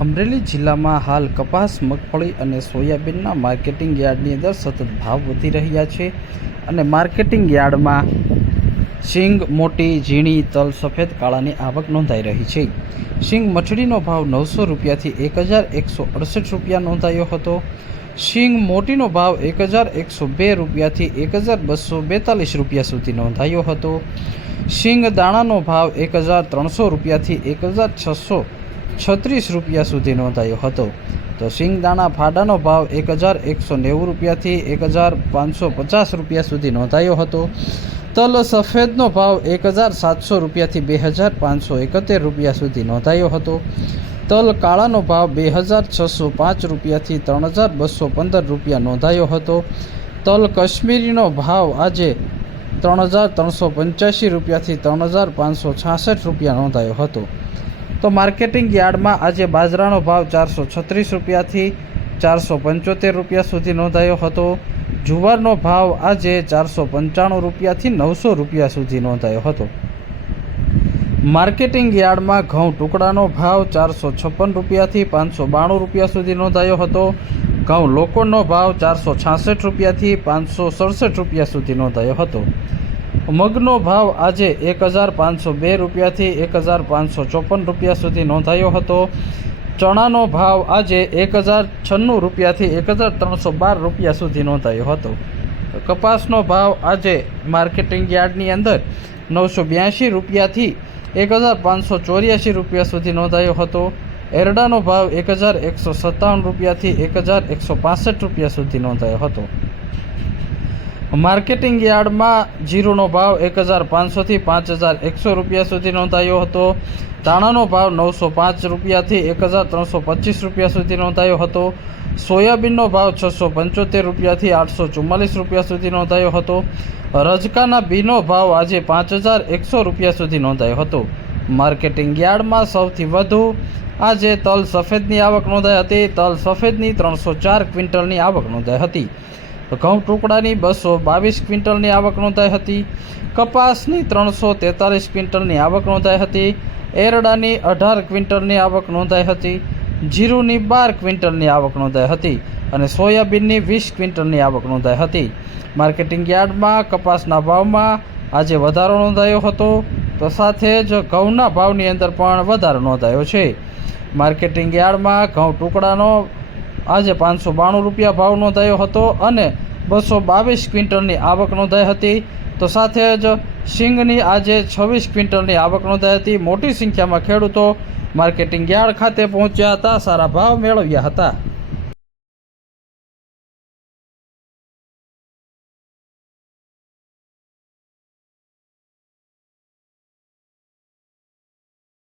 અમરેલી જિલ્લામાં હાલ કપાસ, મગફળી અને સોયાબીનના માર્કેટિંગ યાર્ડની અંદર સતત ભાવ વધી રહ્યા છે અને માર્કેટિંગ યાર્ડમાં શીંગ મોટી, ઝીણી, તલ સફેદ કાળાની આવક નોંધાઈ રહી છે. શીંગ મચડીનો ભાવ 900 રૂપિયાથી 1168 રૂપિયા નોંધાયો હતો. શીંગ મોટીનો ભાવ 1102 રૂપિયાથી 1242 રૂપિયા સુધી નોંધાયો હતો. શીંગ દાણાનો ભાવ 1300 રૂપિયાથી 1636 રૂપિયા સુધી નોંધાયો હતો. તો શીંગ દાણા ફાડાનો ભાવ 1190 રૂપિયાથી 1550 રૂપિયા સુધી નોંધાયો હતો. તલ સફેદનો ભાવ 1700 રૂપિયાથી 2571 રૂપિયા સુધી નોંધાયો હતો. તલ કાળાનો ભાવ 2605 રૂપિયાથી 3215 રૂપિયા નોંધાયો હતો. તલ કશ્મીરીનો ભાવ આજે 3385 રૂપિયાથી 3566 રૂપિયા નોંધાયો હતો. તો માર્કેટિંગ યાર્ડમાં આજે બાજરાનો ભાવ 436 રૂપિયાથી 475 રૂપિયા સુધી નોંધાયો હતો. જુવારનો ભાવ આજે 495 રૂપિયાથી 900 રૂપિયા સુધી નોંધાયો હતો. માર્કેટિંગ યાર્ડમાં ઘઉં ટુકડાનો ભાવ 456 રૂપિયાથી 592 રૂપિયા સુધી નોંધાયો હતો. ઘઉં લોકોનો ભાવ 466 રૂપિયાથી 567 રૂપિયા સુધી નોંધાયો હતો. મગનો ભાવ આજે 1502 રૂપિયાથી 1554 રૂપિયા સુધી નોંધાયો હતો. ચણાનો ભાવ આજે 1096 રૂપિયાથી 1312 રૂપિયા સુધી નોંધાયો હતો. કપાસનો ભાવ આજે માર્કેટિંગ યાર્ડની અંદર 982 રૂપિયાથી 1584 રૂપિયા સુધી નોંધાયો હતો. એરડાનો ભાવ 1157 રૂપિયાથી 1165 રૂપિયા સુધી નોંધાયો હતો. માર્કેટિંગ યાર્ડમાં જીરુનો ભાવ 1500થી 5100 રૂપિયા સુધી નોંધાયો હતો. ધાણાનો ભાવ 905 રૂપિયાથી 1325 રૂપિયા સુધી નોંધાયો હતો. સોયાબીનનો ભાવ 675 રૂપિયાથી 844 રૂપિયા સુધી નોંધાયો હતો. રજકાના બીનો ભાવ આજે 5100 રૂપિયા સુધી નોંધાયો હતો. માર્કેટિંગ યાર્ડમાં સૌથી વધુ આજે તલ સફેદની આવક નોંધાઈ હતી. તલ સફેદની 304 ક્વિન્ટલની આવક નોંધાઈ હતી. ઘઉં ટુકડાની 222 ક્વિન્ટલની આવક નોંધાઈ હતી. કપાસની 343 ક્વિન્ટલની આવક નોંધાઈ હતી. એરડાની 18 ક્વિન્ટલની આવક નોંધાઈ હતી. જીરુની 12 ક્વિન્ટલની આવક નોંધાઈ હતી અને સોયાબીનની 20 ક્વિન્ટલની આવક નોંધાઈ હતી. માર્કેટિંગ યાર્ડમાં કપાસના ભાવમાં આજે વધારો નોંધાયો હતો, તો સાથે જ ઘઉંના ભાવની અંદર પણ વધારો નોંધાયો છે. માર્કેટિંગ યાર્ડમાં ઘઉં ટુકડાનો આજે 592 રૂપિયા ભાવ નોંધાયો હતો અને 222 ક્વિન્ટલની આવક નોંધાઈ હતી. તો સાથે જ શીંગની આજે 26 ક્વિન્ટલની આવક નોંધાઈ હતી. મોટી સંખ્યામાં ખેડૂતો માર્કેટિંગ યાર્ડ ખાતે પહોંચ્યા હતા, સારા ભાવ મેળવ્યા હતા.